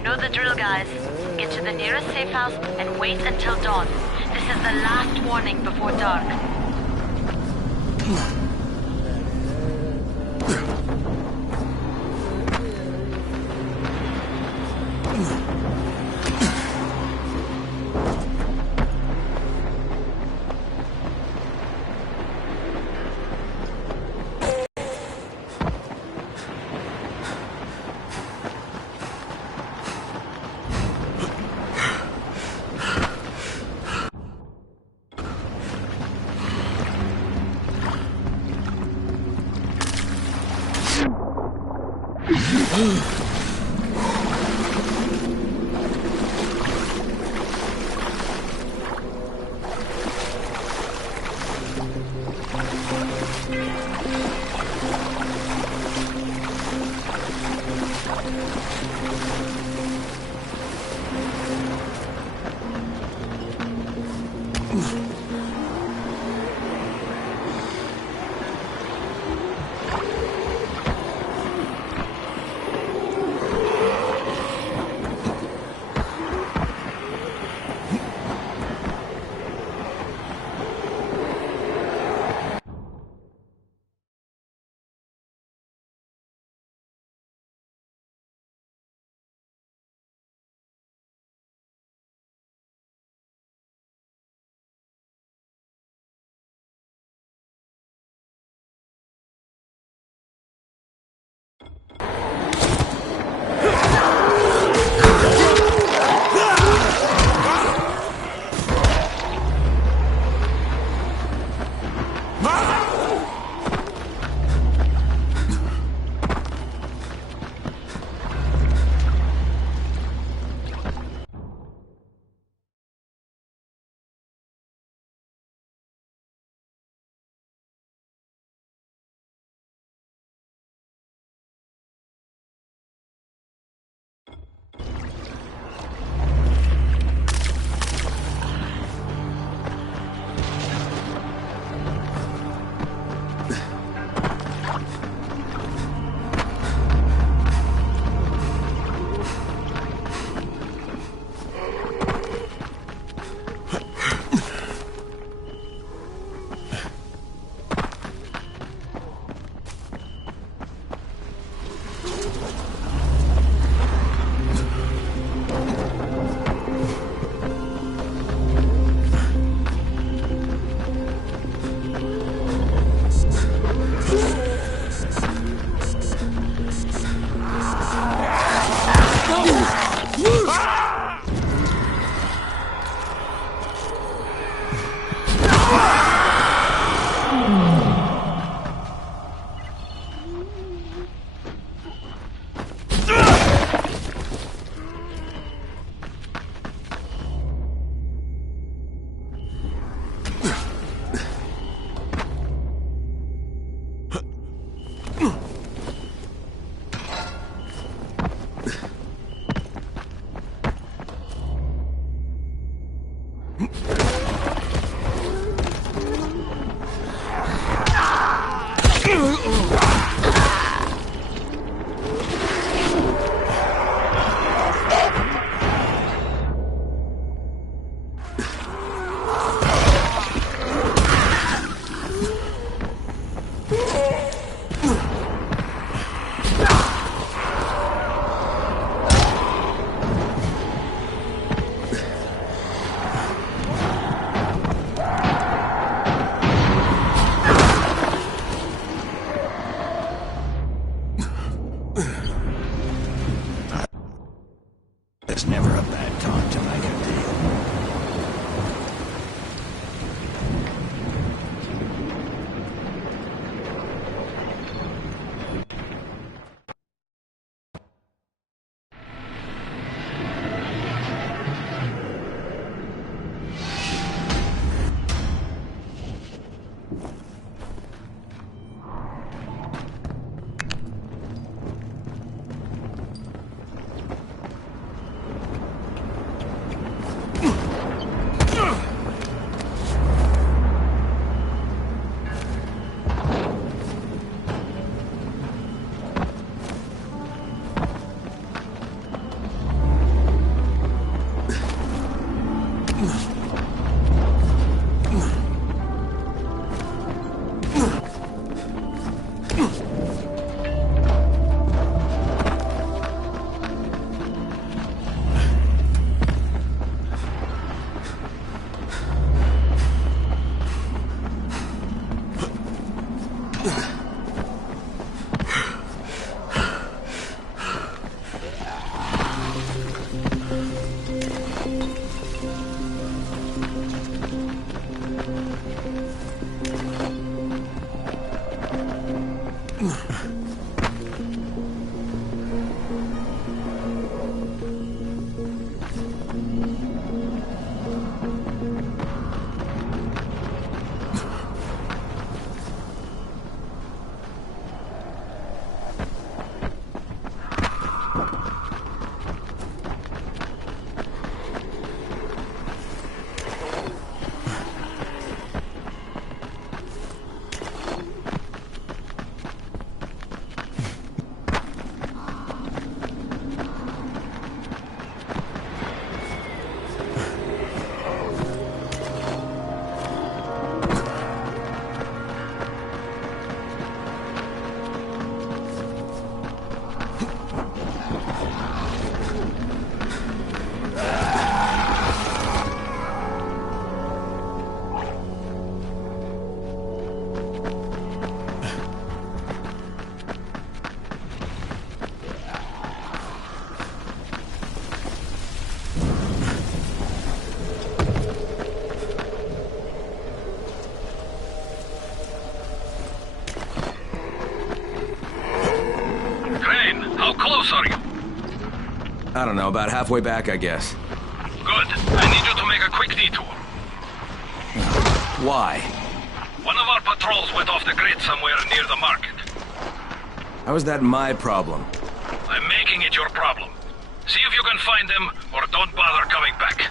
You know the drill, guys. Get to the nearest safe house and wait until dawn. This is the last warning before dark. It's never a bad time to make a deal. I don't know, about halfway back, I guess. Good. I need you to make a quick detour. Why? One of our patrols went off the grid somewhere near the market. How is that my problem? I'm making it your problem. See if you can find them, or don't bother coming back.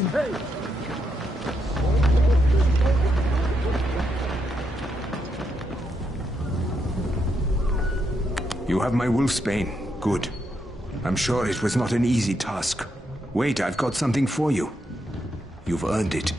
in hay. You have my wolfsbane. Good. I'm sure it was not an easy task. Wait, I've got something for you. You've earned it.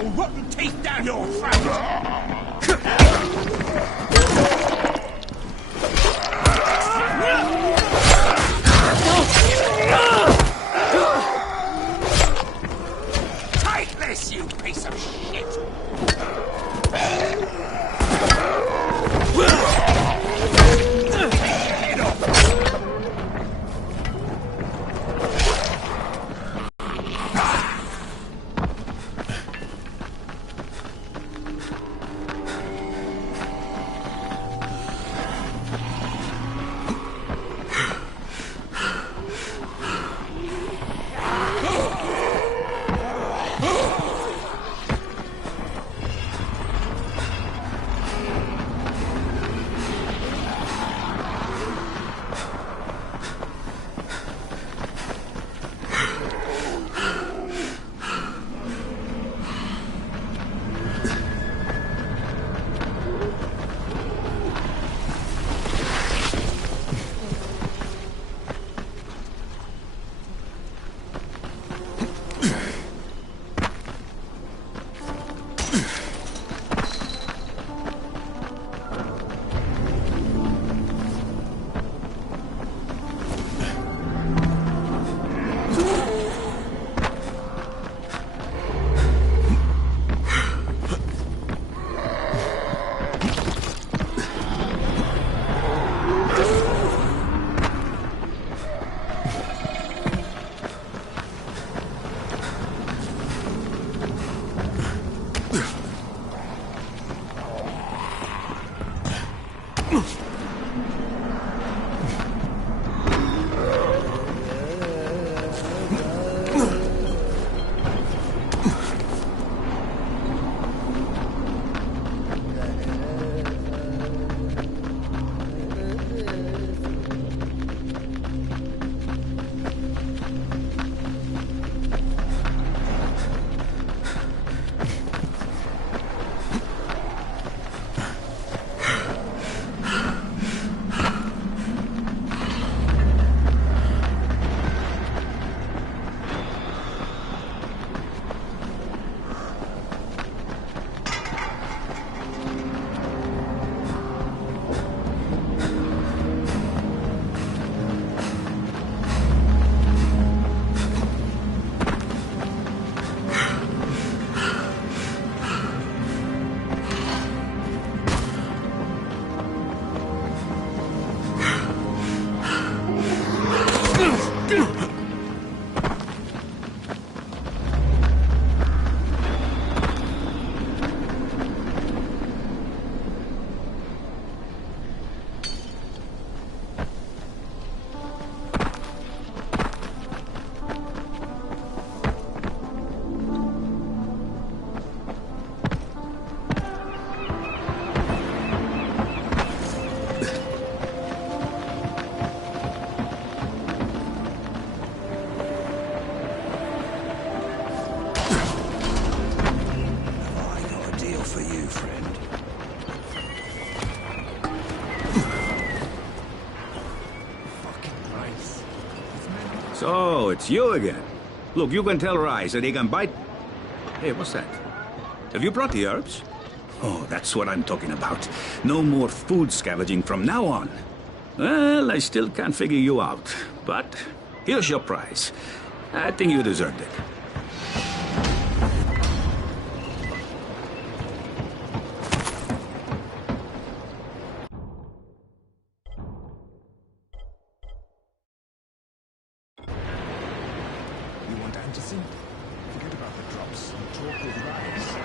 your rotten teeth down your throat! Take this, you piece of shit! Head off! So, it's you again. Look, you can tell Rais that he can bite... Hey, what's that? Have you brought the herbs? Oh, that's what I'm talking about. No more food scavenging from now on. Well, I still can't figure you out. But here's your prize. I think you deserved it. You want Anderson? Forget about the drops and talk with Rise.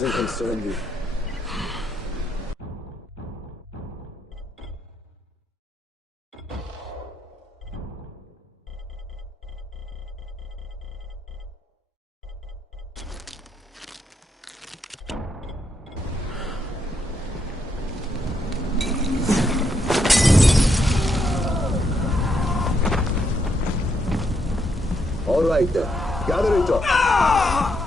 doesn't concern you. All right then, gather it up.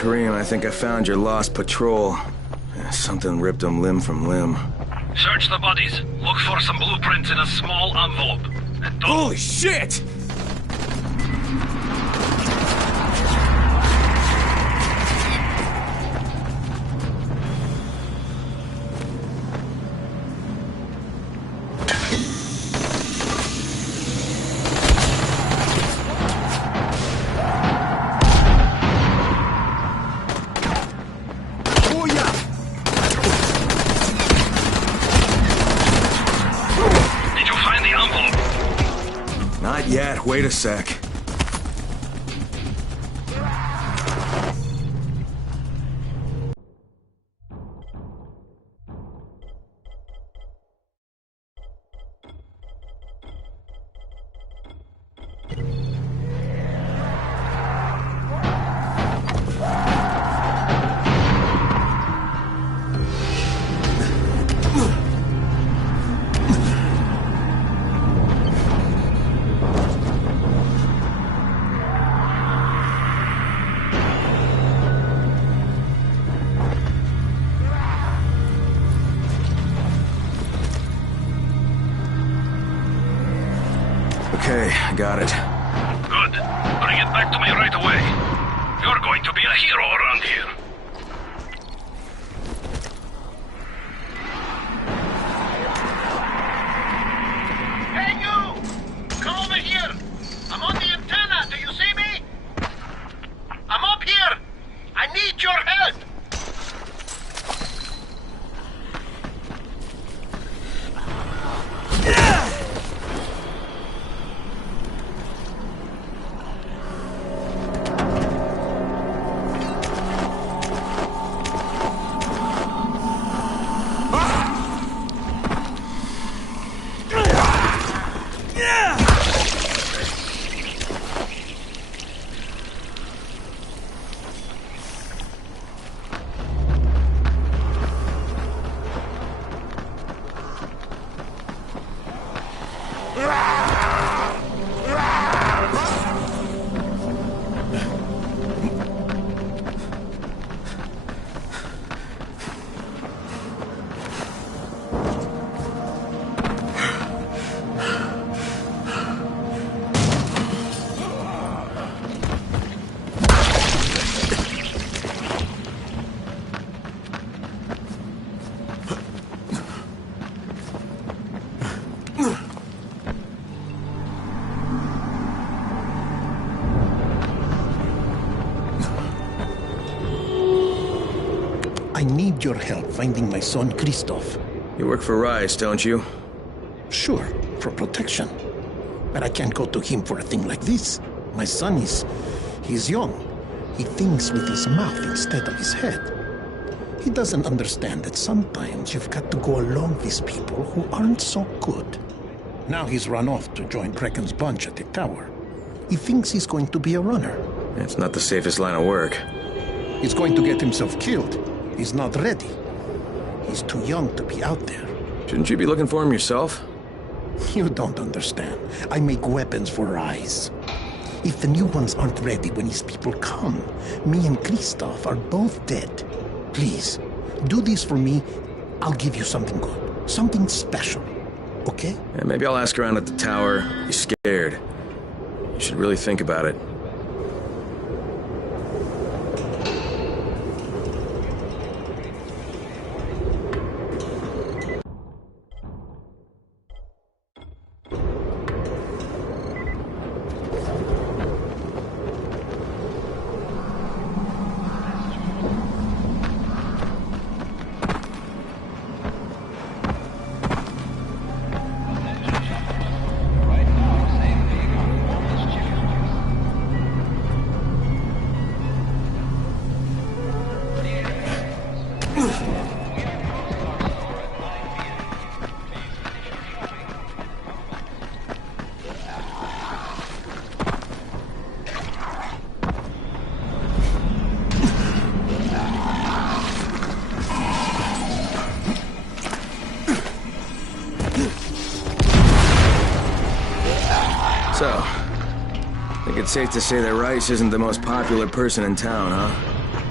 Kareem, I think I found your lost patrol. Something ripped them limb from limb. Search the bodies. Look for some blueprints in a small envelope. And don't... Holy shit! Not yet. Wait a sec. Okay, got it. Good. Bring it back to me right away. You're going to be a hero around here. Hey, you! Come over here! I'm on the antenna, do you see me? I'm up here! I need your help! I need your help finding my son, Christoph. You work for Rais, don't you? Sure, for protection. But I can't go to him for a thing like this. My son he's young. He thinks with his mouth instead of his head. He doesn't understand that sometimes you've got to go along with people who aren't so good. Now he's run off to join Krecken's bunch at the tower. He thinks he's going to be a runner. It's not the safest line of work. He's going to get himself killed. He's not ready. He's too young to be out there. Shouldn't you be looking for him yourself? You don't understand. I make weapons for Rais. If the new ones aren't ready when his people come, me and Christoph are both dead. Please, do this for me. I'll give you something good. Something special. Okay? Yeah, maybe I'll ask around at the tower. He's scared. You should really think about it. So, I think it's safe to say that Rais isn't the most popular person in town, huh?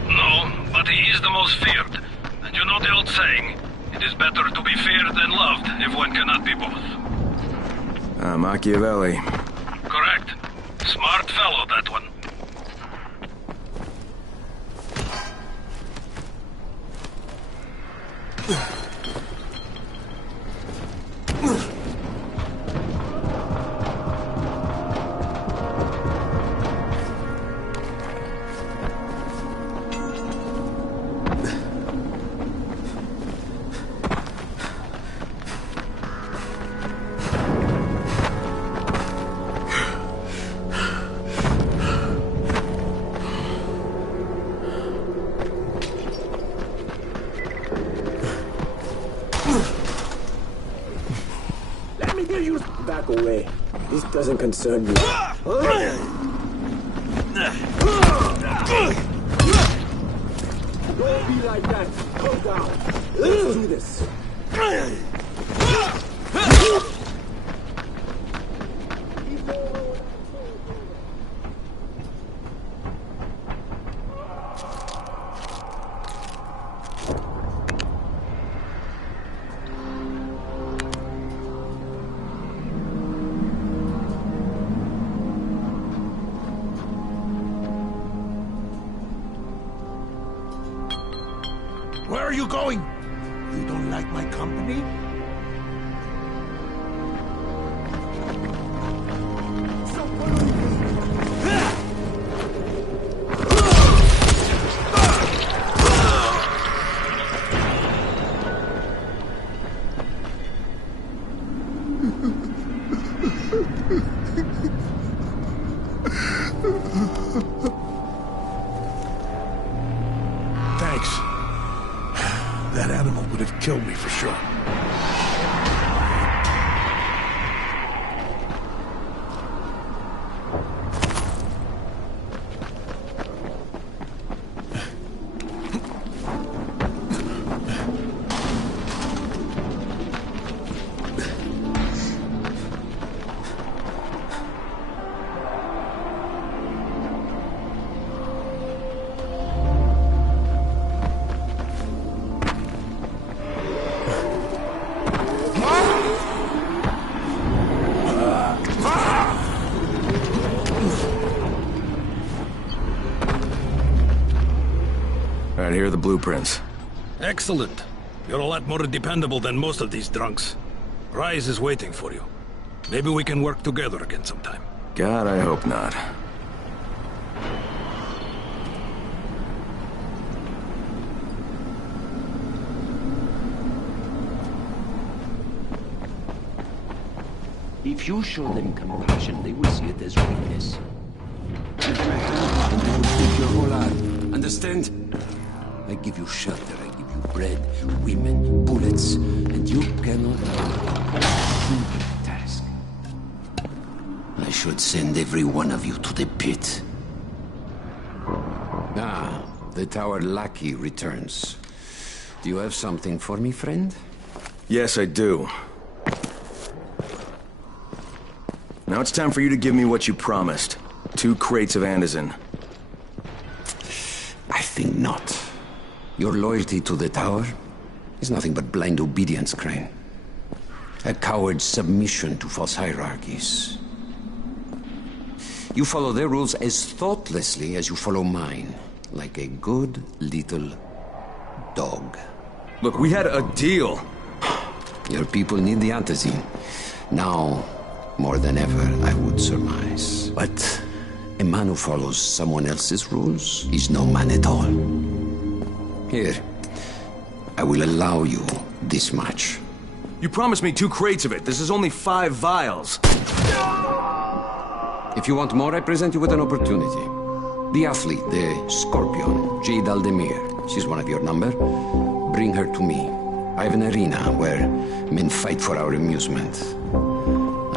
No, but he is the most feared. And you know the old saying, it is better to be feared than loved if one cannot be both. Machiavelli. Correct. Smart fellow, that one. Back away. This doesn't concern you. Don't be like that. Calm down. Let's do this. Where are you going? You don't like my company? Thanks. That animal would have killed me for sure. here are the blueprints. Excellent. You're a lot more dependable than most of these drunks. Rise is waiting for you. Maybe we can work together again sometime. God, I hope not. If you show them compassion, they will see it as weakness. Take my hand, and they will take your whole heart. Understand? I give you shelter, I give you bread, women, bullets, and you cannot do the task. I should send every one of you to the pit. Ah, the tower lackey returns. Do you have something for me, friend? Yes, I do. Now it's time for you to give me what you promised. 2 crates of Anderson. I think not. Your loyalty to the tower is nothing but blind obedience, Crane. A coward's submission to false hierarchies. You follow their rules as thoughtlessly as you follow mine. Like a good little dog. Look, we had a deal. Your people need the antizin. Now, more than ever, I would surmise. But a man who follows someone else's rules is no man at all. Here, I will allow you this much. You promised me 2 crates of it. This is only 5 vials. If you want more, I present you with an opportunity. The athlete, the Scorpion, Jade Aldemir. She's one of your number. Bring her to me. I have an arena where men fight for our amusement.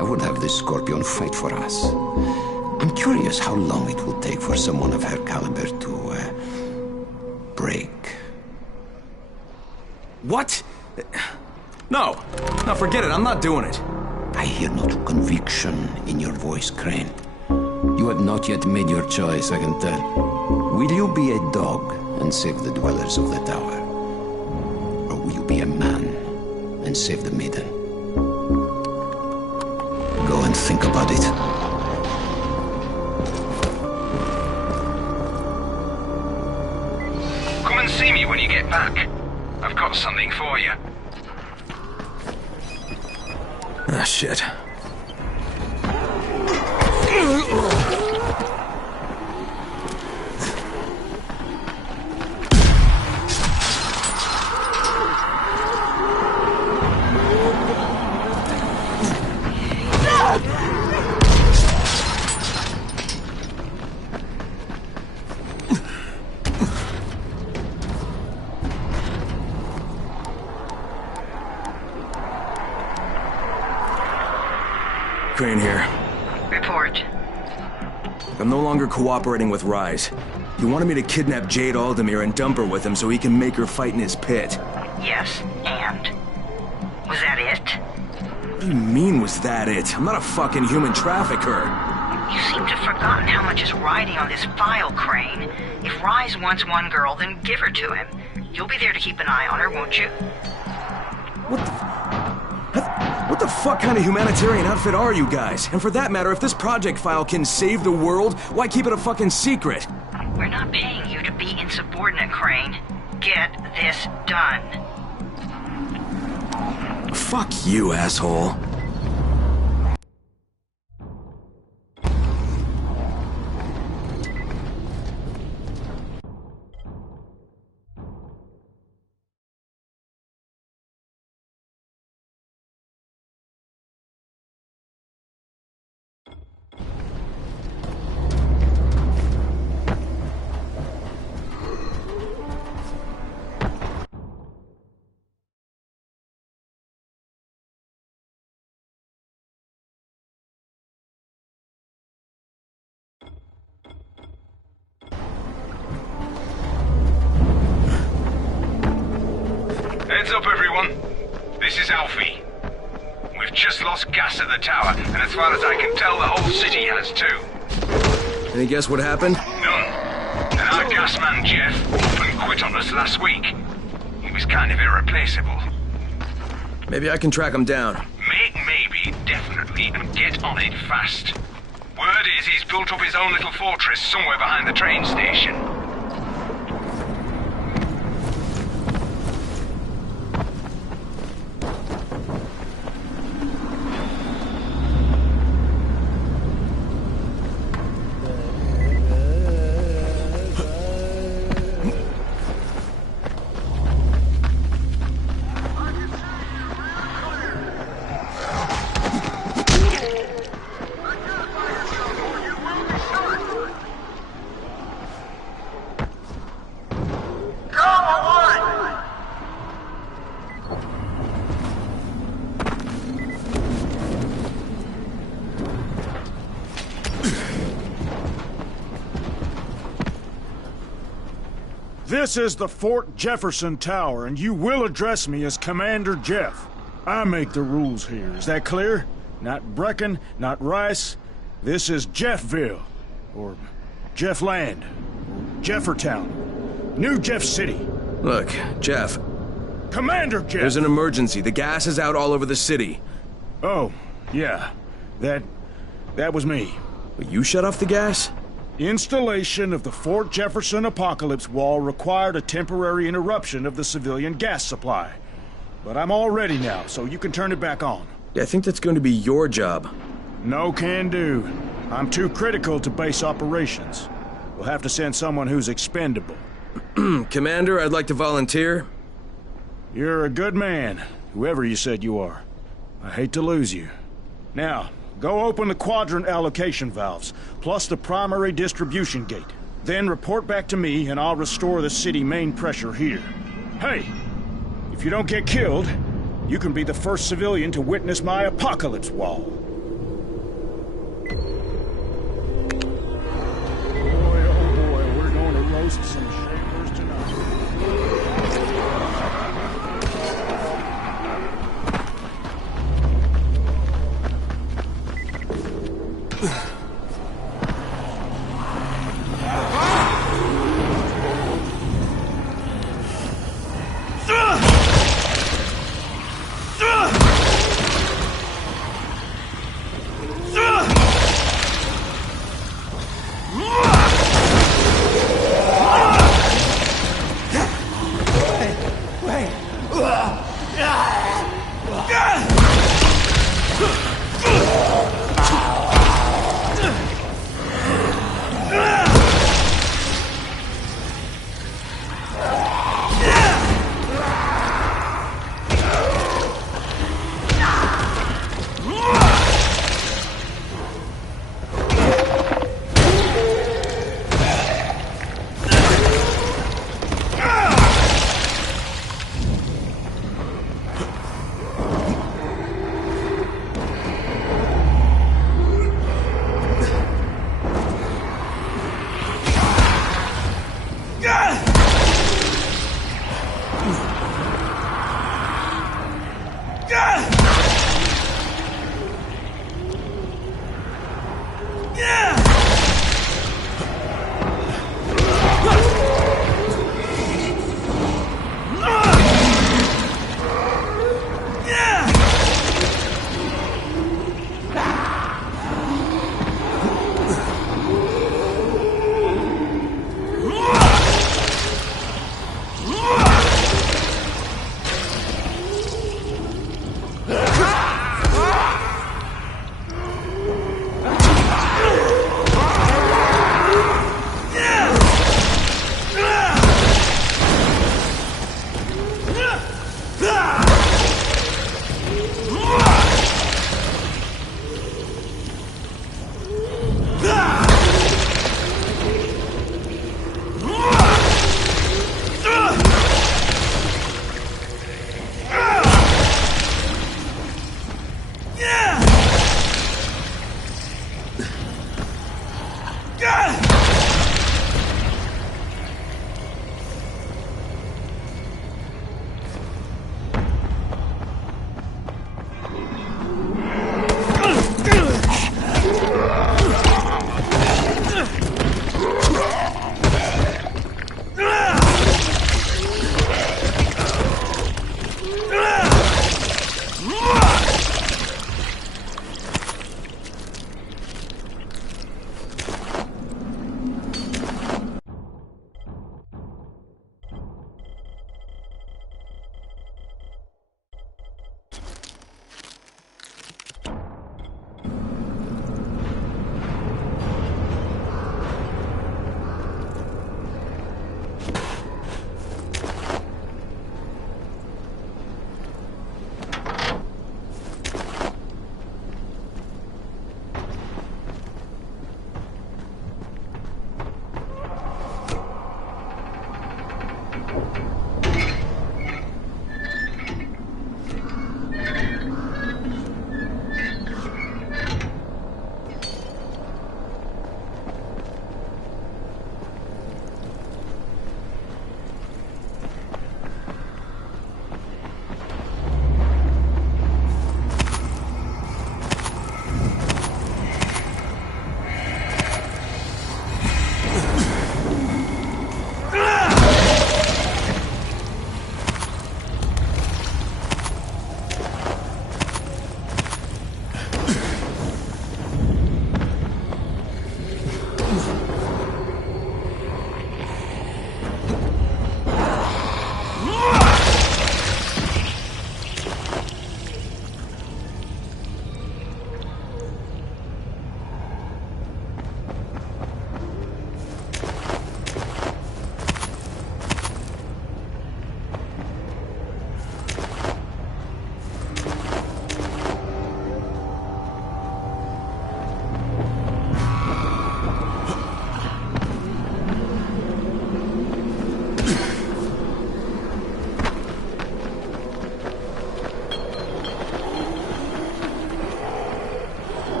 I would have the Scorpion fight for us. I'm curious how long it will take for someone of her caliber to, break. What? No. No, forget it. I'm not doing it. I hear no conviction in your voice, Crane. You have not yet made your choice, I can tell. Will you be a dog and save the dwellers of the tower? Or will you be a man and save the maiden? Go and think about it. Come and see me when you get back. I've got something for you. Ah, shit. Crane here. Report. I'm no longer cooperating with Rise. He wanted me to kidnap Jade Aldemir and dump her with him so he can make her fight in his pit. Yes, and? Was that it? What do you mean, was that it? I'm not a fucking human trafficker. You seem to have forgotten how much is riding on this file, Crane. If Rise wants one girl, then give her to him. You'll be there to keep an eye on her, won't you? What the fuck kind of humanitarian outfit are you guys? And for that matter, if this project file can save the world, why keep it a fucking secret? We're not paying you to be insubordinate, Crane. Get this done. Fuck you, asshole. Heads up, everyone. This is Alfie. We've just lost gas at the tower, and as far as I can tell, the whole city has too. Any guess what happened? None. And our gas man, Jeff, up and quit on us last week. He was kind of irreplaceable. Maybe I can track him down. Make maybe, definitely, and get on it fast. Word is he's built up his own little fortress somewhere behind the train station. This is the Fort Jefferson Tower, and you will address me as Commander Jeff. I make the rules here. Is that clear? Not Brecken, not Rice. This is Jeffville, or Jeffland, or Jeffertown, New Jeff City. Look, Jeff. Commander Jeff! There's an emergency. The gas is out all over the city. Oh, yeah. That was me. But you shut off the gas? Installation of the Fort Jefferson Apocalypse Wall required a temporary interruption of the civilian gas supply. But I'm all ready now, so you can turn it back on. Yeah, I think that's going to be your job. No can do. I'm too critical to base operations. We'll have to send someone who's expendable. Commander, I'd like to volunteer. You're a good man, whoever you said you are. I hate to lose you. Now, go open the quadrant allocation valves, plus the primary distribution gate. Then report back to me, and I'll restore the city main pressure here. Hey, if you don't get killed, you can be the first civilian to witness my apocalypse wall. Boy, oh boy, we're going to roast some shavers tonight.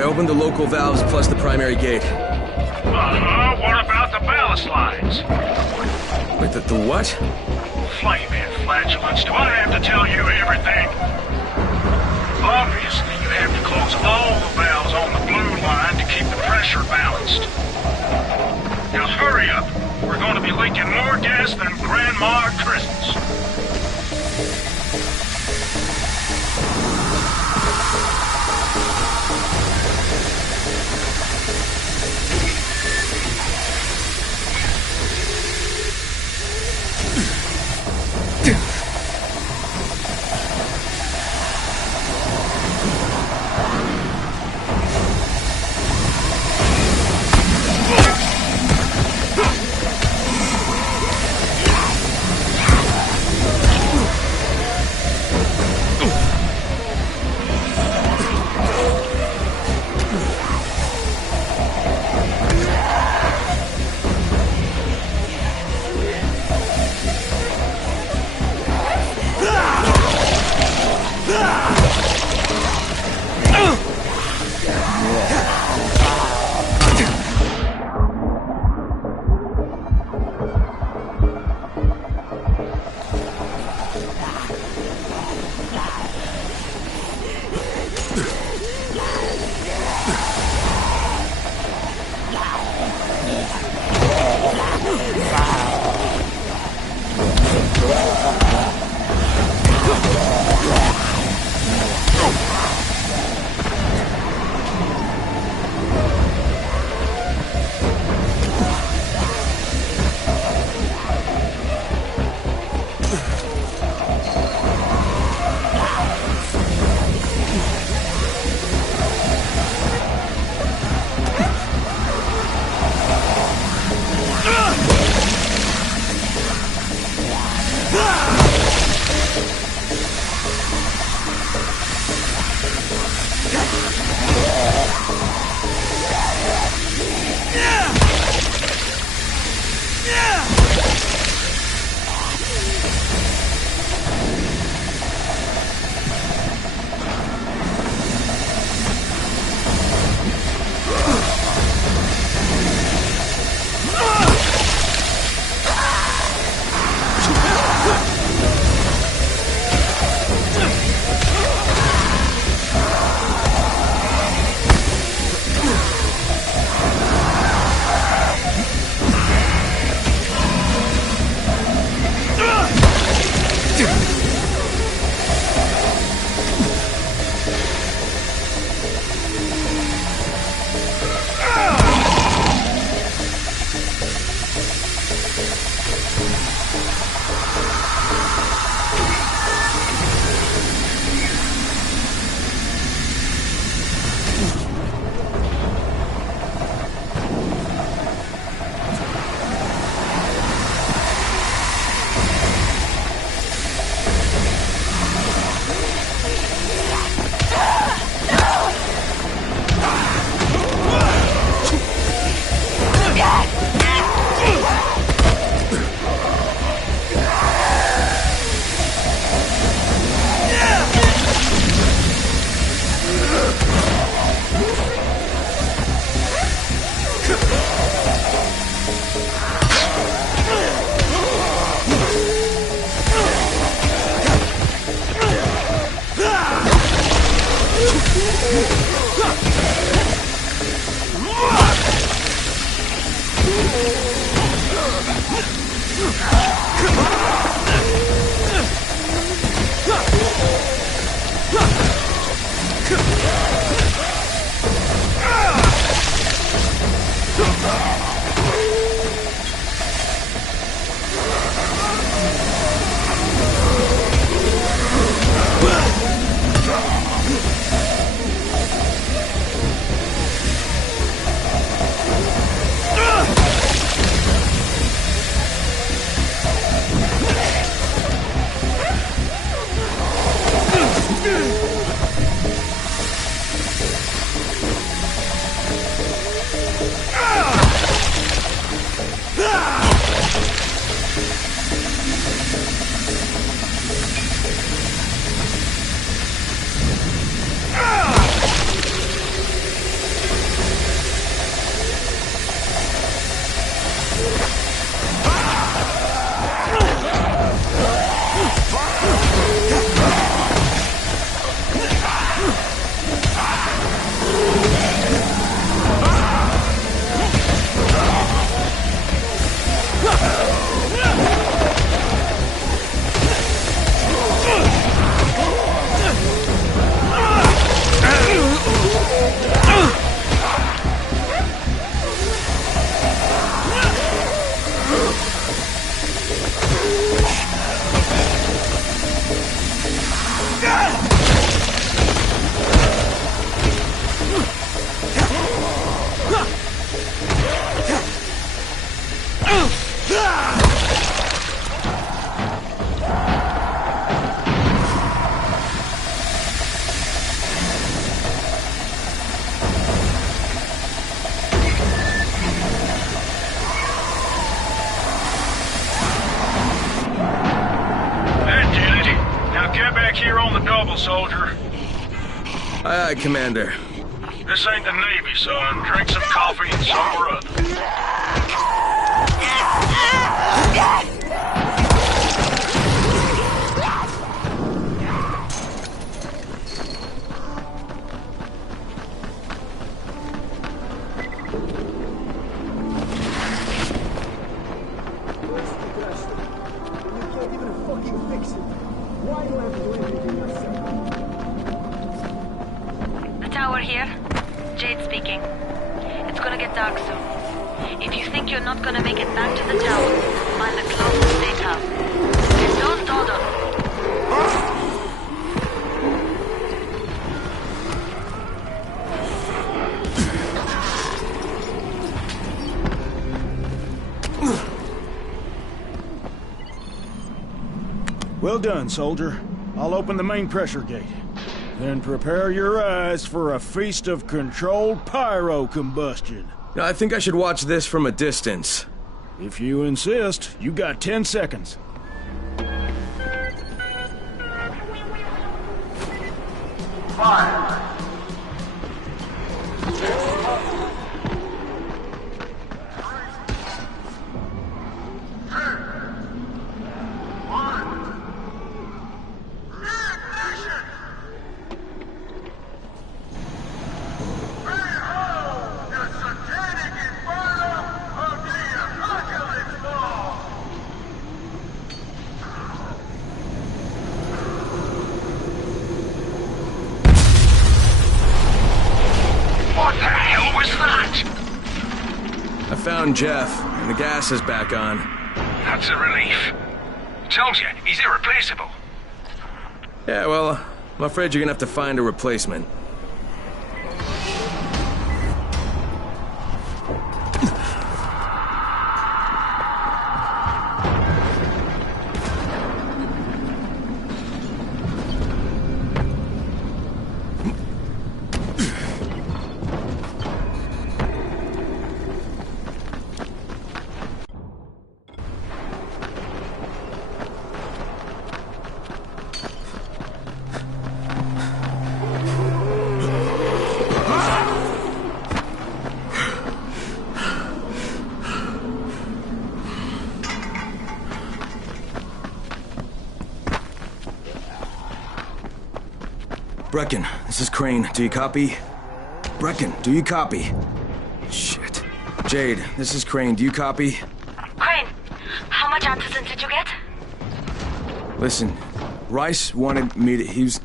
I opened the local valves plus the primary gate. Uh-huh, what about the ballast lines? Wait, the what? Flaming flatulence, do I have to tell you everything? Obviously, you have to close all the valves on the blue line to keep the pressure balanced. Now hurry up. We're going to be leaking more gas than Grandma at Christmas. soldier. Aye, Commander. This ain't the Navy, son. Drink some coffee and sober up. The tower here. Jade speaking. It's gonna get dark soon. If you think you're not gonna make it back to the tower, find the closest safe house. And don't dawdle. Well done, soldier. I'll open the main pressure gate. Then prepare your eyes for a feast of controlled pyro combustion. I think I should watch this from a distance. If you insist, you got 10 seconds. Jeff, and the gas is back on. That's a relief. Told you, he's irreplaceable. Yeah, well, I'm afraid you're gonna have to find a replacement. Brecken, this is Crane. Do you copy? Brecken, do you copy? Shit. Jade, this is Crane. Do you copy? Crane, how much antizin did you get? Listen, Rice wanted me to...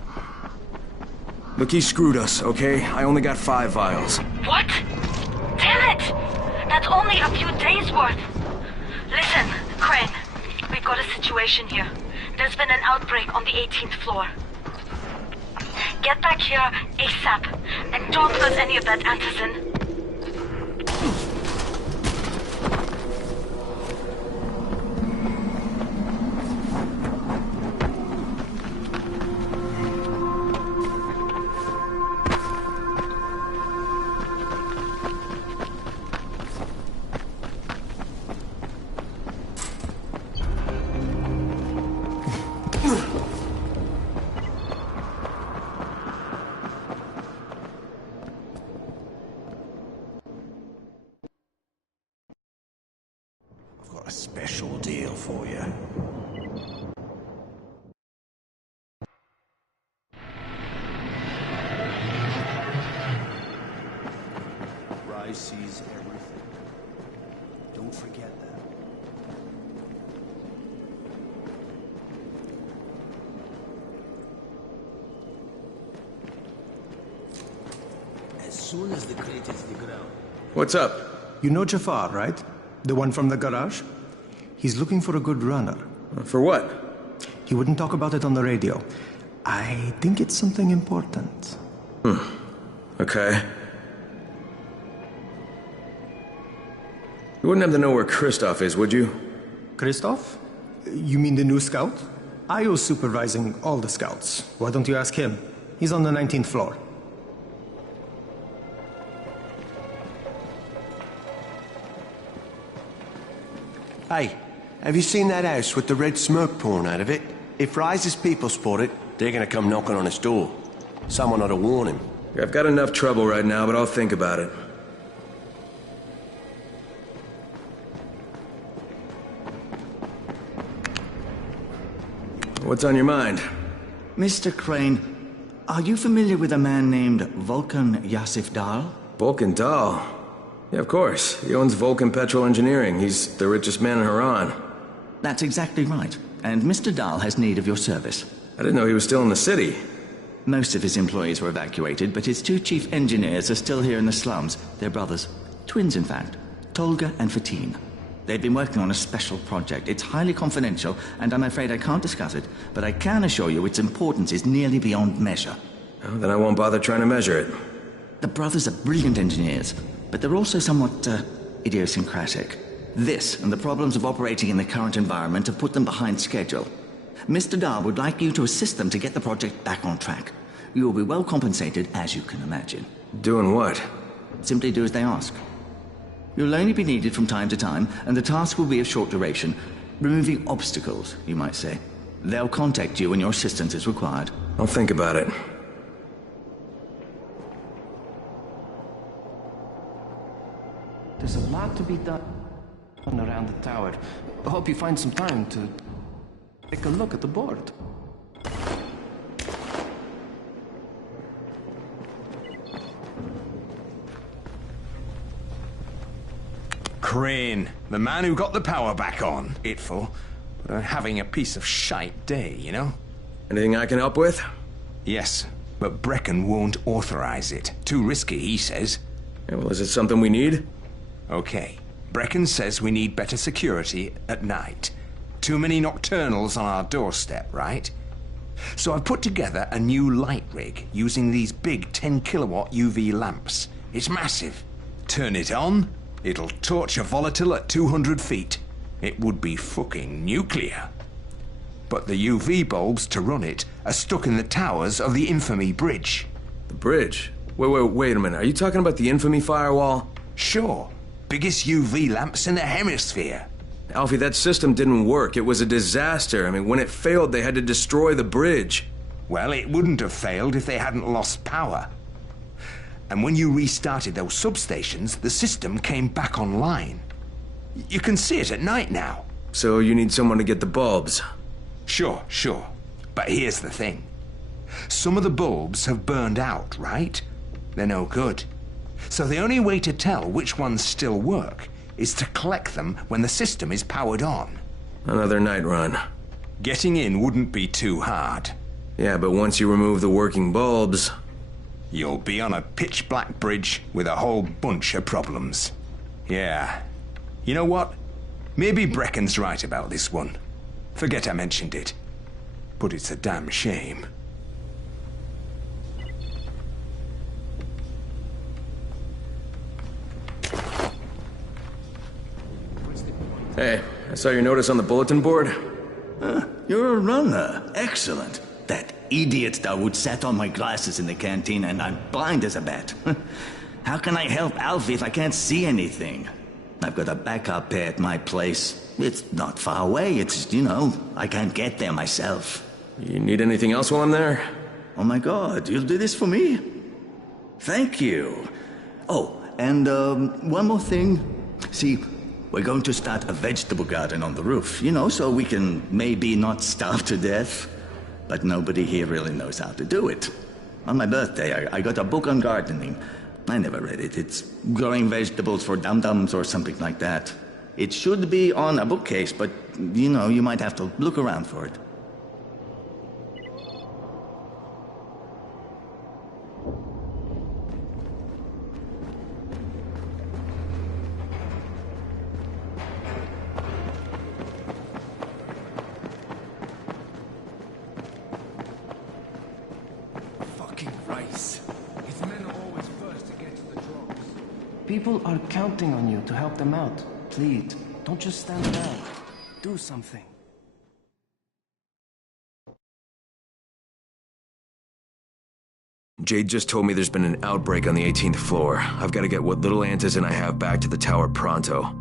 Look, he screwed us, okay? I only got 5 vials. What? Damn it! That's only a few days' worth. Listen, Crane, we've got a situation here. There's been an outbreak on the 18th floor. Get back here ASAP, and don't lose any of that antizin. A special deal for you. Rise sees everything. Don't forget that. As soon as the crate hits the ground. What's up? You know Jafar, right? The one from the garage? He's looking for a good runner. For what? He wouldn't talk about it on the radio. I think it's something important. Okay. You wouldn't have to know where Christoph is, would you? Christoph? You mean the new scout? Io's supervising all the scouts. Why don't you ask him? He's on the 19th floor. Hey, have you seen that house with the red smoke pouring out of it? If Rise's people spot it, They're gonna come knocking on his door. Someone ought to warn him. I've got enough trouble right now, but I'll think about it. What's on your mind? Mr. Crane, are you familiar with a man named Vulcan Yasif Dahl? Vulcan Dahl? Yeah, of course. He owns Vulcan Petrol Engineering. He's the richest man in Haran. That's exactly right. And Mr. Dahl has need of your service. I didn't know he was still in the city. Most of his employees were evacuated, but his two chief engineers are still here in the slums. They're brothers. Twins, in fact. Tolga and Fatin. They've been working on a special project. It's highly confidential, and I'm afraid I can't discuss it, but I can assure you its importance is nearly beyond measure. Oh, then I won't bother trying to measure it. The brothers are brilliant engineers, but they're also somewhat, idiosyncratic. This, and the problems of operating in the current environment, have put them behind schedule. Mr. Dahl would like you to assist them to get the project back on track. You will be well compensated, as you can imagine. Doing what? Simply do as they ask. You'll only be needed from time to time, and the task will be of short duration. Removing obstacles, you might say. They'll contact you when your assistance is required. I'll think about it. There's a lot to be done around the tower. I hope you find some time to take a look at the board. Crane, the man who got the power back on, Itful, but having a piece of shite day, you know? Anything I can help with? Yes, but Brecken won't authorize it. Too risky, he says. Yeah, well, is it something we need? Okay. Brecken says we need better security at night. Too many nocturnals on our doorstep, right? So I've put together a new light rig using these big 10-kilowatt UV lamps. It's massive. Turn it on, it'll torch a volatile at 200 feet. It would be fucking nuclear. But the UV bulbs to run it are stuck in the towers of the Infamy Bridge. The bridge? Wait a minute. Are you talking about the Infamy firewall? Sure. Biggest UV lamps in the hemisphere. Alfie, that system didn't work. It was a disaster. I mean, when it failed, they had to destroy the bridge. Well, it wouldn't have failed if they hadn't lost power. And when you restarted those substations, the system came back online. You can see it at night now. So you need someone to get the bulbs? Sure. But here's the thing. Some of the bulbs have burned out, right? They're no good. So the only way to tell which ones still work is to collect them when the system is powered on. Another night run. Getting in wouldn't be too hard. Yeah, but once you remove the working bulbs... You'll be on a pitch-black bridge with a whole bunch of problems. Yeah. You know what? Maybe Brecken's right about this one. Forget I mentioned it. But it's a damn shame. Hey, I saw your notice on the bulletin board. You're a runner. Excellent. That idiot Dawood sat on my glasses in the canteen and I'm blind as a bat. How can I help Alfie if I can't see anything? I've got a backup pair at my place. It's not far away. It's, I can't get there myself. You need anything else while I'm there? Oh my God, you'll do this for me? Thank you. Oh, and one more thing. See, we're going to start a vegetable garden on the roof, so we can maybe not starve to death. But nobody here really knows how to do it. On my birthday, I got a book on gardening. I never read it. It's growing vegetables for dum-dums or something like that. It should be on a bookcase, but, you might have to look around for it. People are counting on you to help them out. Please, don't just stand around. Do something. Jade just told me there's been an outbreak on the 18th floor. I've got to get what little Antizin I have back to the tower pronto.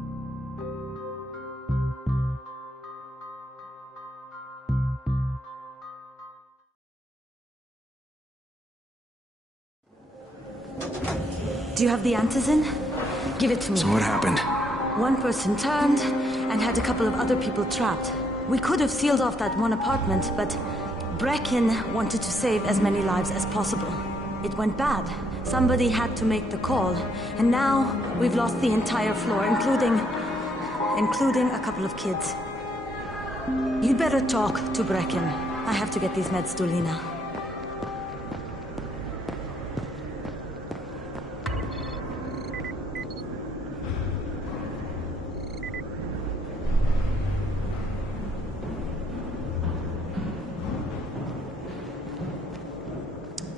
you have the antizin? Give it to me. So what happened? One person turned and had a couple of other people trapped. We could have sealed off that one apartment, but Brecken wanted to save as many lives as possible. It went bad. Somebody had to make the call, and now we've lost the entire floor, including a couple of kids. You'd better talk to Brecken. I have to get these meds to Lena.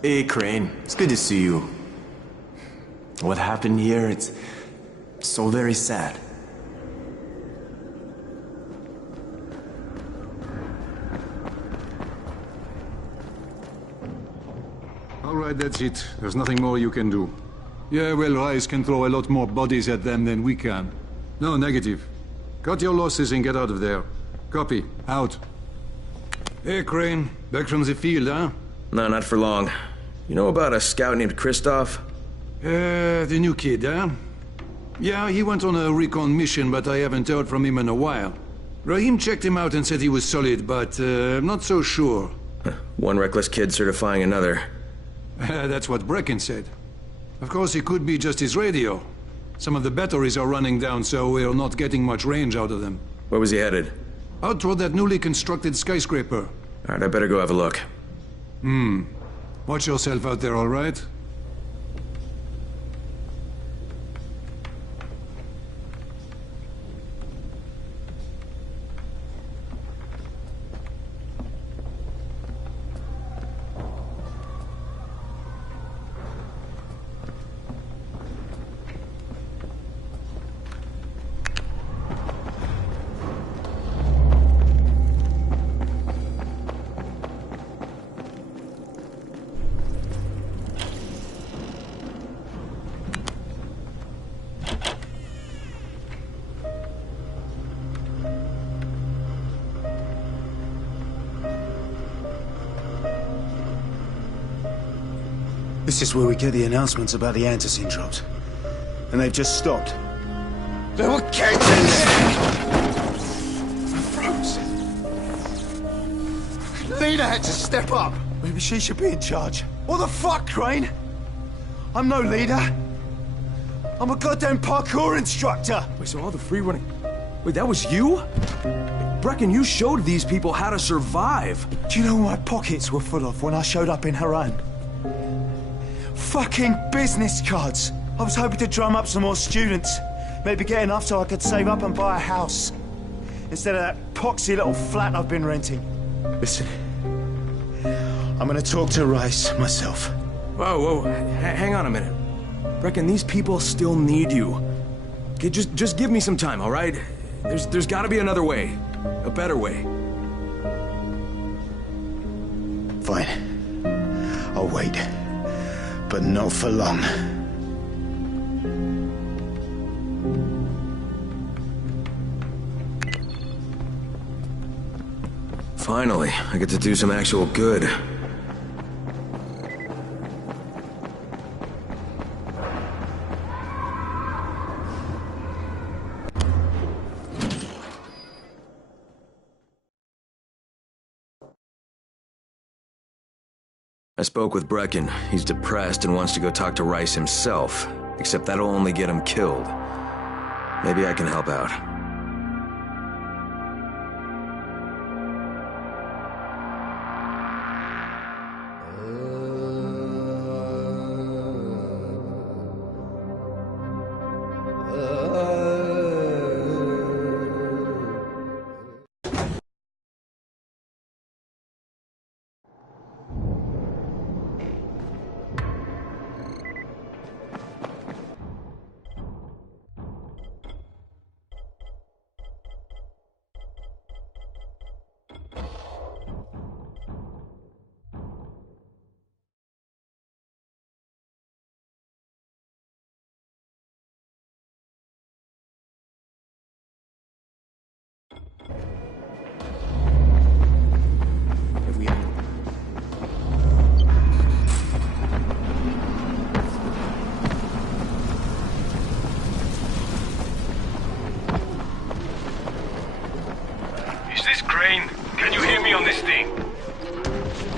Hey, Crane. It's good to see you. What happened here, it's so very sad. All right, that's it. There's nothing more you can do. Yeah, well, Rais can throw a lot more bodies at them than we can. No, negative. Cut your losses and get out of there. Copy. Out. Hey, Crane. Back from the field, huh? No, not for long. You know about a scout named Christoph? The new kid, huh? Yeah, he went on a recon mission, but I haven't heard from him in a while. Rahim checked him out and said he was solid, but I'm not so sure. One reckless kid certifying another. That's what Brecken said. Of course, it could be just his radio. Some of the batteries are running down, so we're not getting much range out of them. Where was he headed? Out toward that newly constructed skyscraper. All right, I better go have a look. Watch yourself out there, all right? This is where we get the announcements about the antizin drops. And they've just stopped. There were kids in there! Froze. Lena had to step up. Maybe she should be in charge. What the fuck, Crane? I'm no leader. I'm a goddamn parkour instructor. Wait, so all the free running... Wait, that was you? Brecken, you showed these people how to survive. Do you know what my pockets were full of when I showed up in Haran? Fucking business cards. I was hoping to drum up some more students. Maybe get enough so I could save up and buy a house. Instead of that poxy little flat I've been renting. Listen, I'm gonna talk to Rais myself. Whoa, hang on a minute. Brecken, these people still need you. Okay, just give me some time, all right? There's gotta be another way. A better way. Fine. I'll wait. But not for long. Finally, I get to do some actual good. I spoke with Brecken. He's depressed and wants to go talk to Rais himself. Except that'll only get him killed. Maybe I can help out.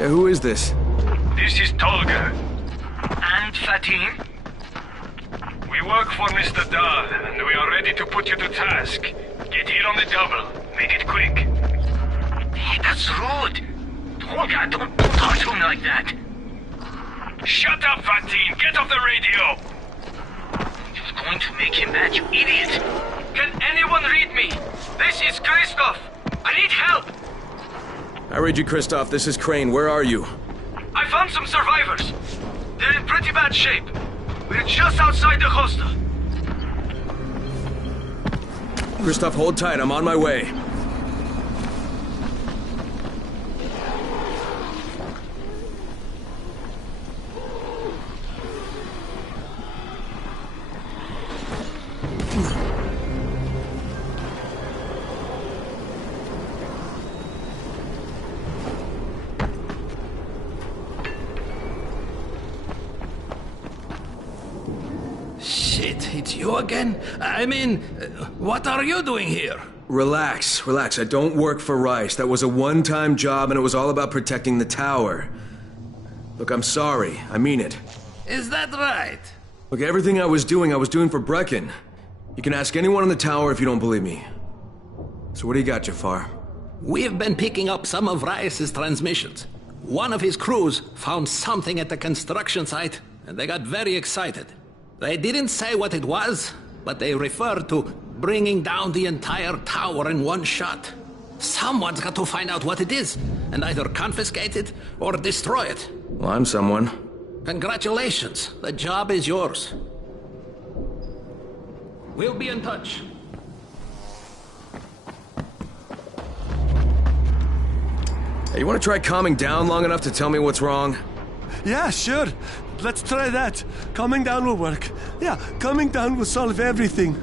who is this? This is Tolga. And Fatin? We work for Mr. Dahl, and we are ready to put you to task. Get here on the double. Make it quick. Hey, that's rude. Tolga, don't talk to him like that. Shut up, Fatin. Get off the radio. You're going to make him mad, you idiot. Can anyone read me? This is Christoph. I need help. I read you, Christoph. This is Crane. Where are you? I found some survivors. They're in pretty bad shape. We're just outside the Costa. Christoph, hold tight. I'm on my way. It's you again? I mean, what are you doing here? Relax. I don't work for Rice. That was a one-time job and it was all about protecting the tower. Look, I'm sorry. I mean it. Is that right? Look, everything I was doing for Brecken. You can ask anyone in the tower if you don't believe me. So what do you got, Jafar? We've been picking up some of Rice's transmissions. One of his crews found something at the construction site, and they got very excited. They didn't say what it was, but they referred to bringing down the entire tower in one shot. Someone's got to find out what it is, and either confiscate it or destroy it. Well, I'm someone. Congratulations. The job is yours. We'll be in touch. Hey, you want to try calming down long enough to tell me what's wrong? Yeah, sure. Let's try that. Calming down will work. Yeah, calming down will solve everything.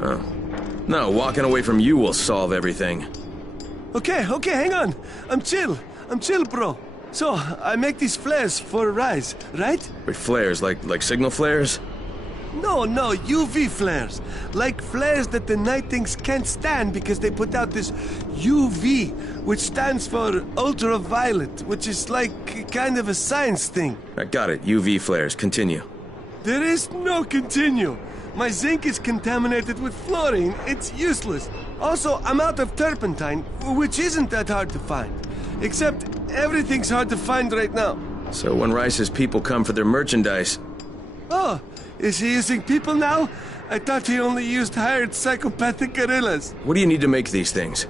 Oh. No, walking away from you will solve everything. Okay, hang on. I'm chill, bro. So, I make these flares for Rise, right? Wait, flares? Like signal flares? No, UV flares. Like flares that the Night Things can't stand because they put out this UV, which stands for ultraviolet, which is like kind of a science thing. I got it. UV flares. Continue. There is no continue. My zinc is contaminated with fluorine. It's useless. Also, I'm out of turpentine, which isn't that hard to find. Except everything's hard to find right now. So when Rice's people come for their merchandise... Oh, is he using people now? I thought he only used hired psychopathic guerrillas. What do you need to make these things?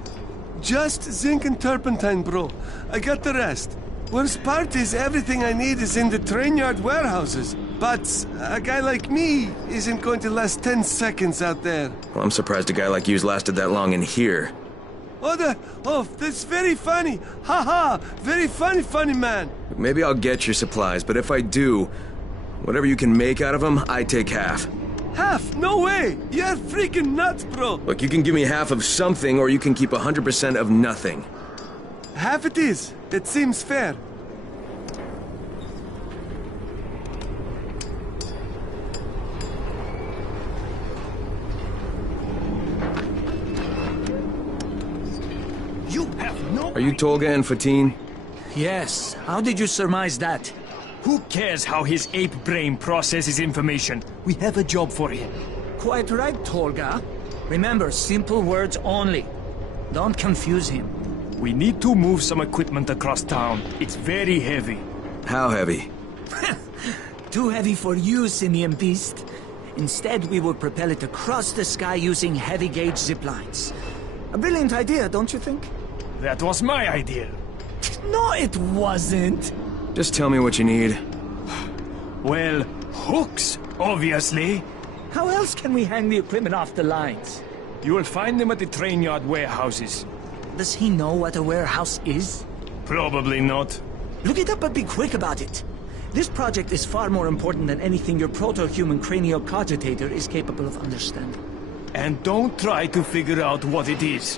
Just zinc and turpentine, bro. I got the rest. Worst part is everything I need is in the train yard warehouses. But a guy like me isn't going to last 10 seconds out there. Well, I'm surprised a guy like you's lasted that long in here. Oh, that's very funny. Ha! Very funny man. Maybe I'll get your supplies, but if I do, whatever you can make out of them, I take half. Half? No way! You're freaking nuts, bro! Look, you can give me half of something, or you can keep 100% of nothing. Half it is. That seems fair. You have no... Are you Tolga and Fatin? Yes. How did you surmise that? Who cares how his ape brain processes information? We have a job for him. Quite right, Tolga. Remember, simple words only. Don't confuse him. We need to move some equipment across town. It's very heavy. How heavy? Too heavy for you, Simian Beast. Instead, we will propel it across the sky using heavy-gauge zip lines. A brilliant idea, don't you think? That was my idea. No, it wasn't. Just tell me what you need. Well, hooks, obviously. How else can we hang the equipment off the lines? You will find them at the train yard warehouses. Does he know what a warehouse is? Probably not. Look it up, but be quick about it. This project is far more important than anything your proto-human cranial cogitator is capable of understanding. And don't try to figure out what it is.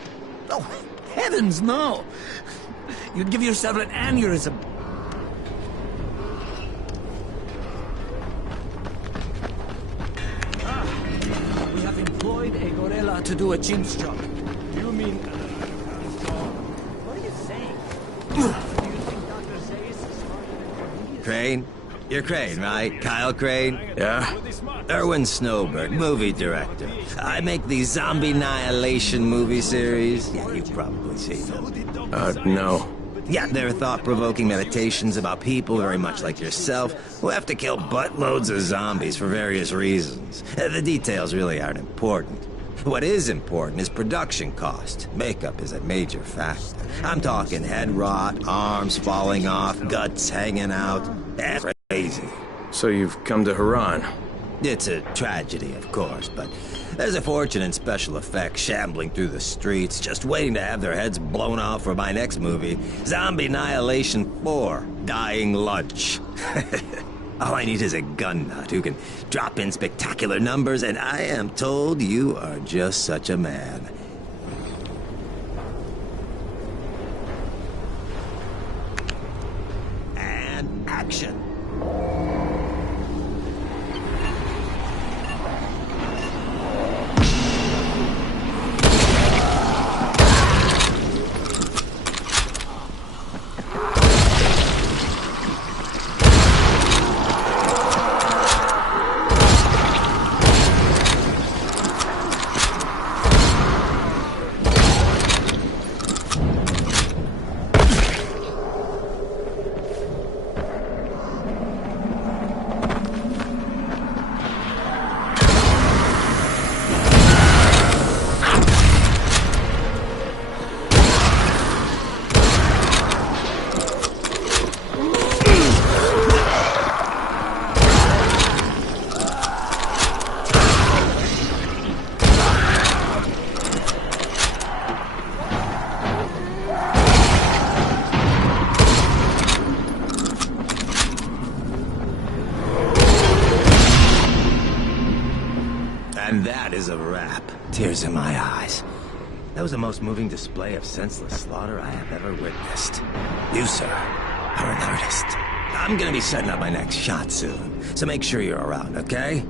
Oh, heavens, no! You'd give yourself an aneurysm. We have employed a gorilla to do a chimp's job. You mean... What are you saying? Do you think Dr. Zayas Crane? You're Crane, right? Kyle Crane? Yeah? Erwin Snowberg, movie director. I make these zombie annihilation movie series. Yeah, you've probably seen them. No. Yeah, they're thought-provoking meditations about people very much like yourself who have to kill buttloads of zombies for various reasons. The details really aren't important. What is important is production cost. Makeup is a major factor. I'm talking head rot, arms falling off, guts hanging out. That's crazy. So you've come to Haran? It's a tragedy, of course, but there's a fortune in special effects shambling through the streets, just waiting to have their heads blown off for my next movie, Zombie Annihilation 4, Dying Lunch. All I need is a gun nut who can drop in spectacular numbers, and I am told you are just such a man. And action. And that is a wrap. Tears in my eyes. That was the most moving display of senseless slaughter I have ever witnessed. You, sir, are an artist. I'm gonna be setting up my next shot soon, so make sure you're around, okay?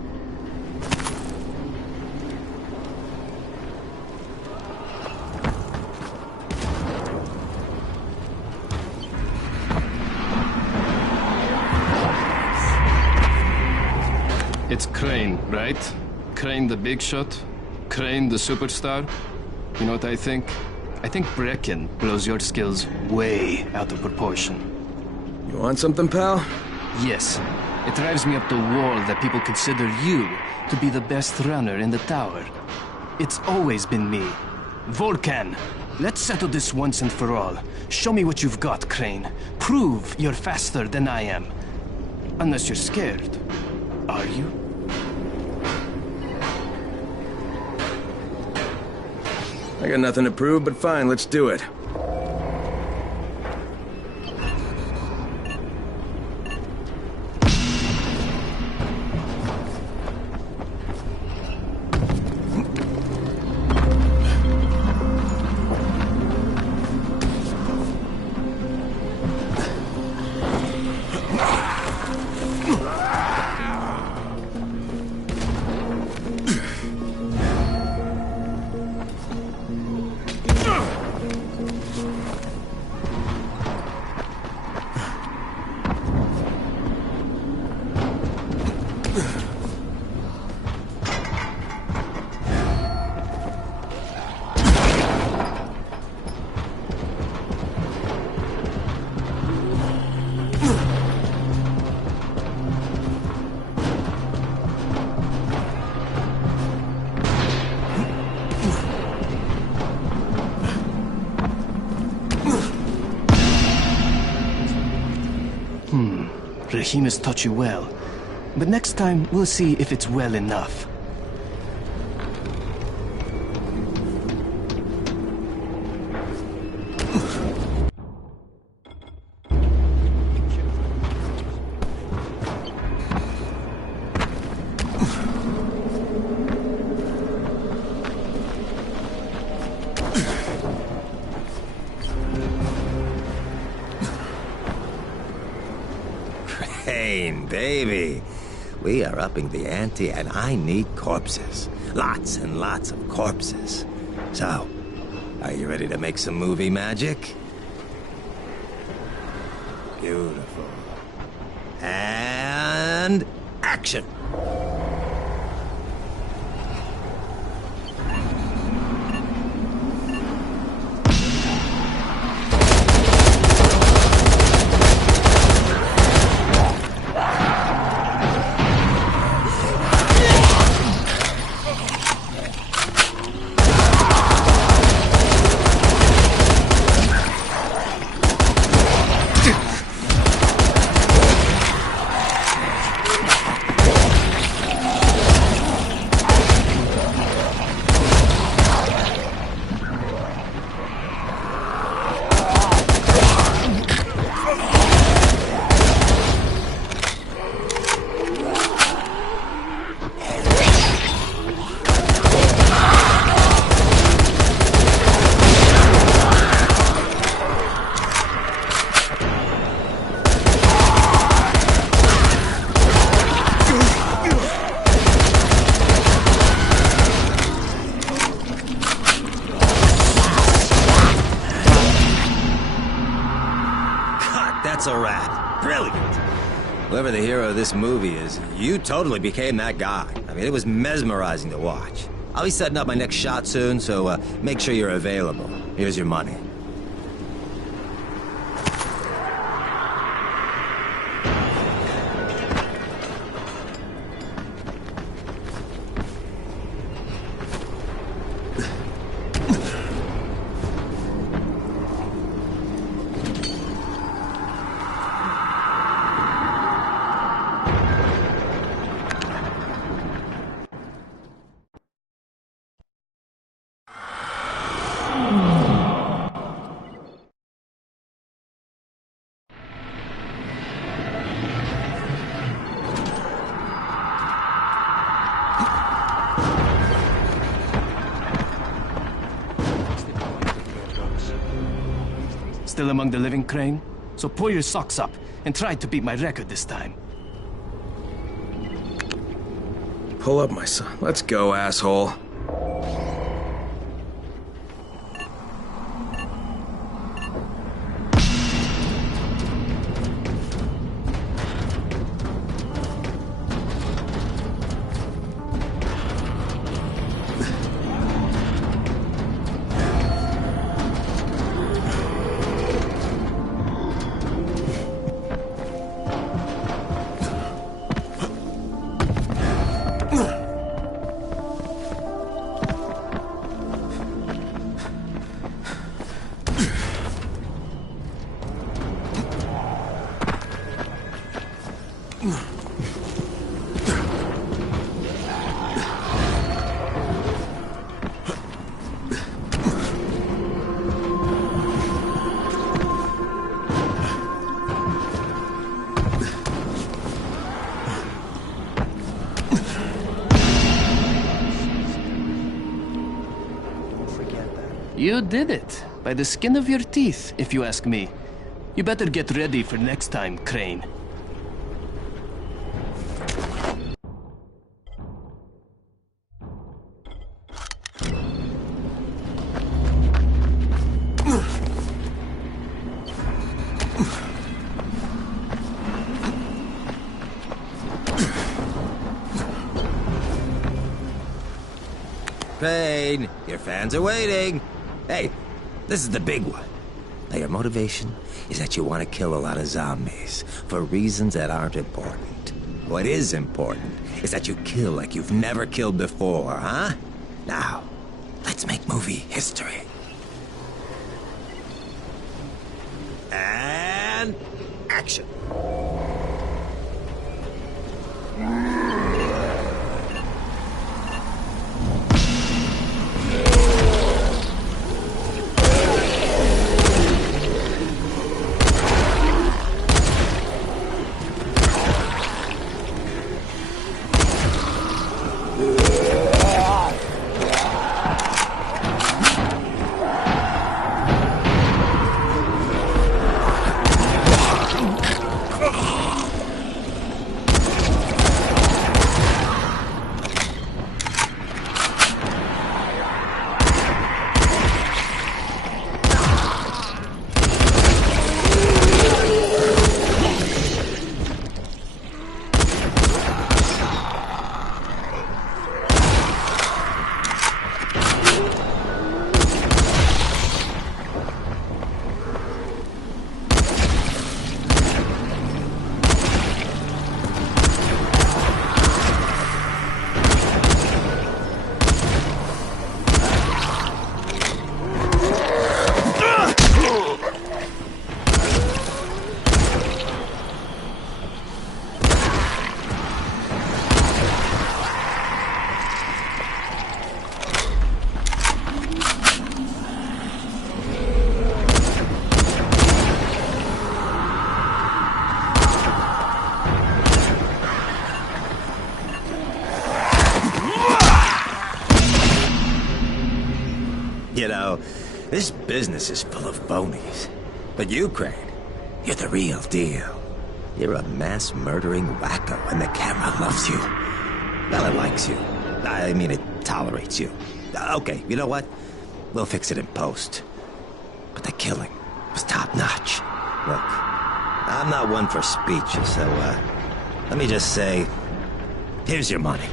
It's Crane, right? Crane the big shot? Crane the superstar? You know what I think? I think Brecken blows your skills way out of proportion. You want something, pal? Yes. It drives me up the wall that people consider you to be the best runner in the tower. It's always been me. Volkan, let's settle this once and for all. Show me what you've got, Crane. Prove you're faster than I am. Unless you're scared. Are you? I got nothing to prove, but fine, let's do it. Rahim has taught you well, but next time we'll see if it's well enough. Baby, we are upping the ante and I need corpses. Lots and lots of corpses. So, are you ready to make some movie magic? Beautiful. And action! That's a wrap. Brilliant. Whoever the hero of this movie is, you totally became that guy. I mean, it was mesmerizing to watch. I'll be setting up my next shot soon, so make sure you're available. Here's your money. Still among the living, Crane? So pull your socks up and try to beat my record this time. Pull up, my son. Let's go, asshole. You did it. By the skin of your teeth, if you ask me. You better get ready for next time, Crane. Crane, your fans are waiting. Hey, this is the big one. Now, your motivation is that you want to kill a lot of zombies for reasons that aren't important. What is important is that you kill like you've never killed before, huh? Now, let's make movie history. And action. You know, this business is full of phonies. But you, Crane, you're the real deal. You're a mass-murdering wacko, and the camera loves you. Well, it likes you. I mean, it tolerates you. Okay, you know what? We'll fix it in post. But the killing was top-notch. Look, I'm not one for speeches, so, let me just say, here's your money.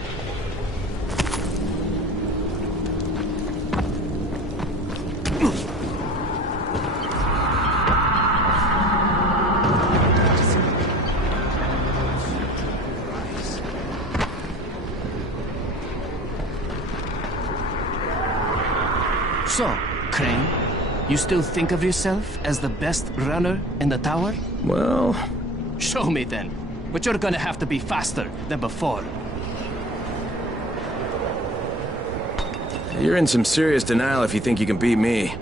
So, Crane, you still think of yourself as the best runner in the tower? Well... Show me then. But you're gonna have to be faster than before. You're in some serious denial if you think you can beat me.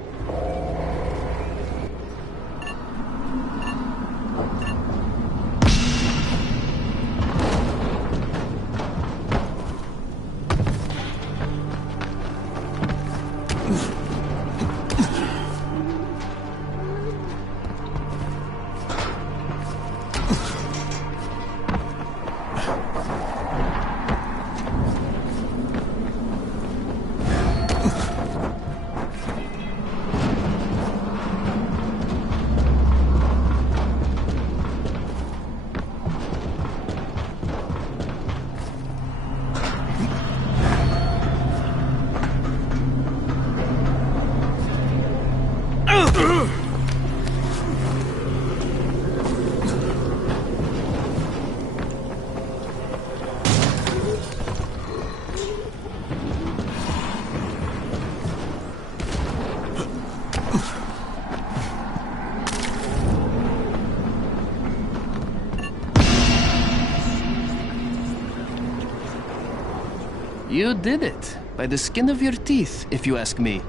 You did it. By the skin of your teeth, if you ask me.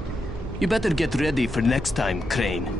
You better get ready for next time, Crane.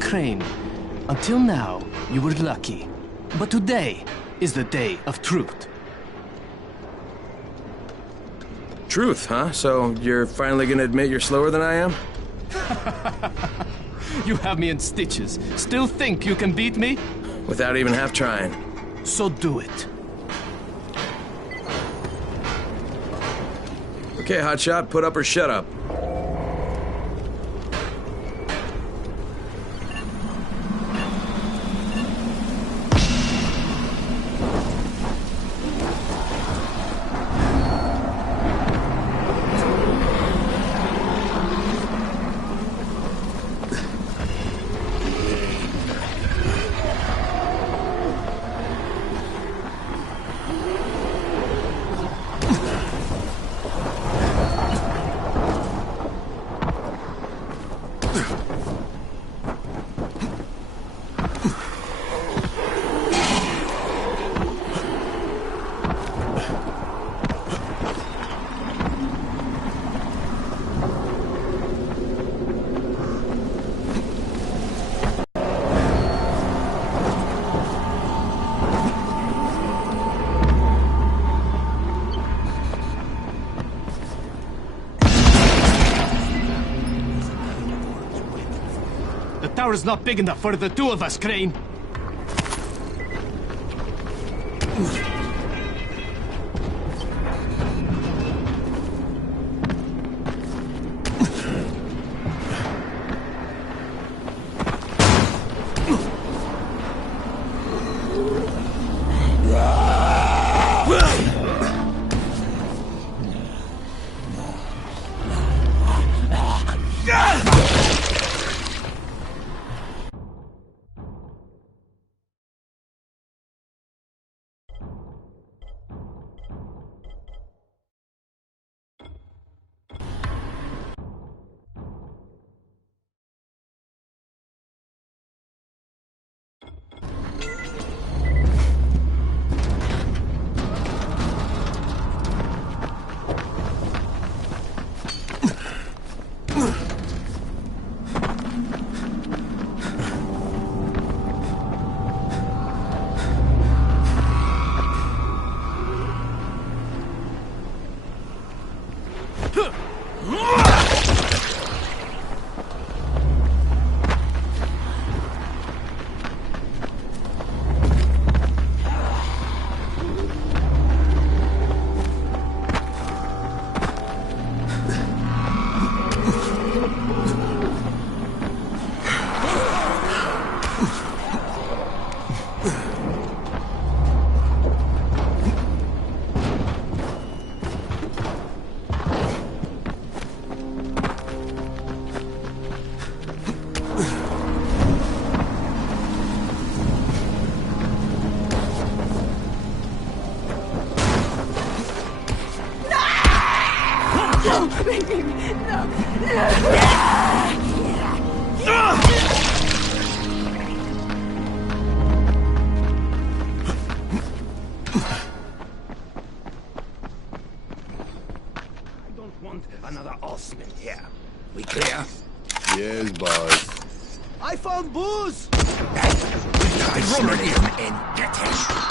Crane, until now, you were lucky. But today is the day of truth. Truth, huh? So you're finally gonna admit you're slower than I am? You have me in stitches. Still think you can beat me? Without even half trying. So do it. Okay, hotshot, put up or shut up. The tower's not big enough for the two of us, Crane. Another Osman here. We clear? Yes, boss. I found booze! Roll it in and get him.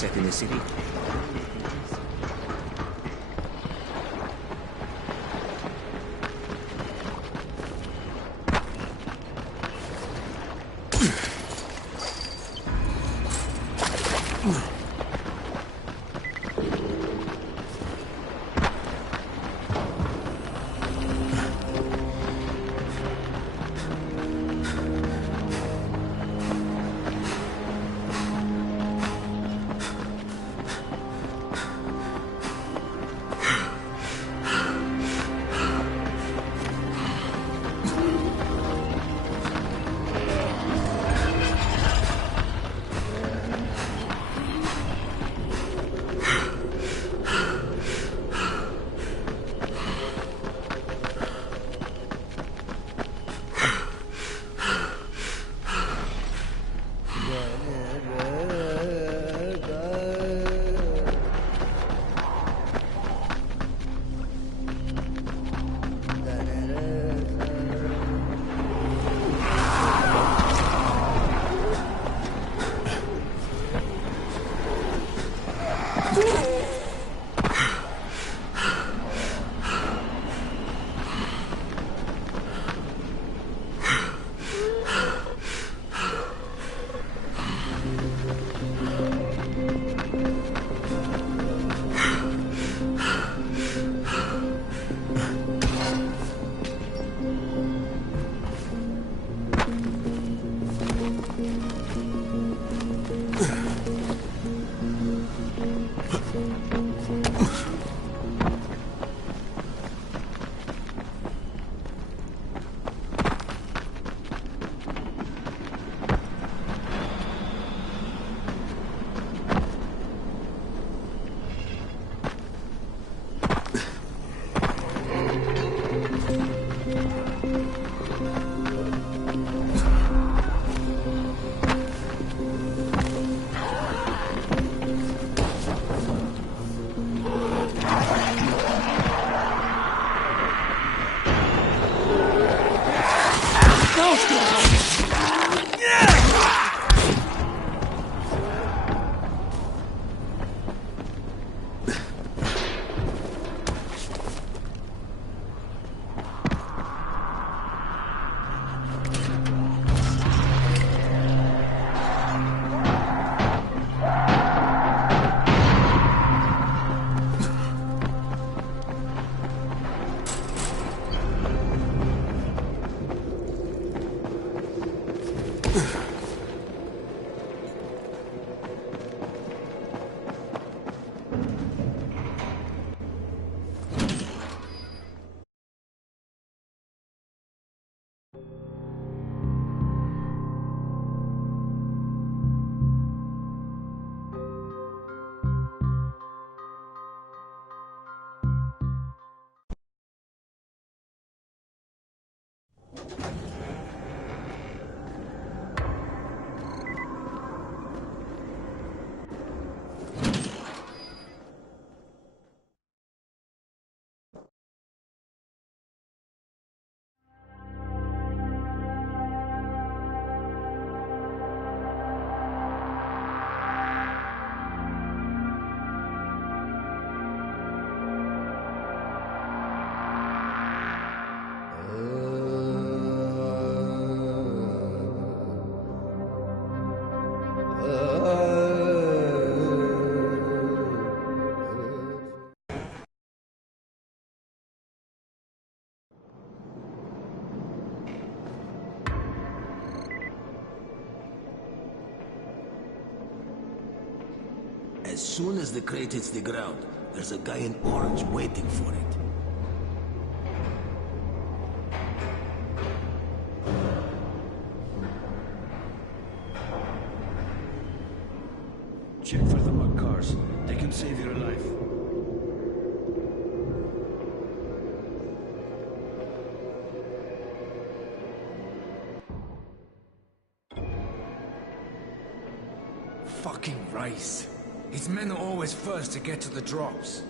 Set in the city. As soon as the crate hits the ground, there's a guy in orange waiting for it. Check for the marked cars. They can save your life. Fucking Rice. His men are always first to get to the drops.